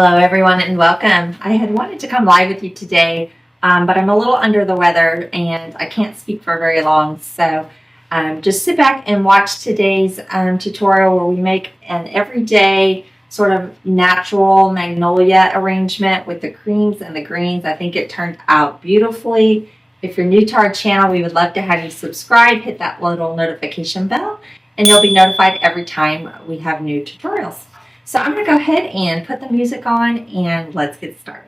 Hello everyone and welcome. I had wanted to come live with you today, but I'm a little under the weather and I can't speak for very long. So just sit back and watch today's tutorial where we make an everyday sort of natural magnolia arrangement with the creams and the greens. I think it turned out beautifully. If you're new to our channel, we would love to have you subscribe, hit that little notification bell, and you'll be notified every time we have new tutorials. So I'm going to go ahead and put the music on and let's get started.